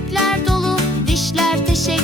Gözlükler dolu, dişler teşekkür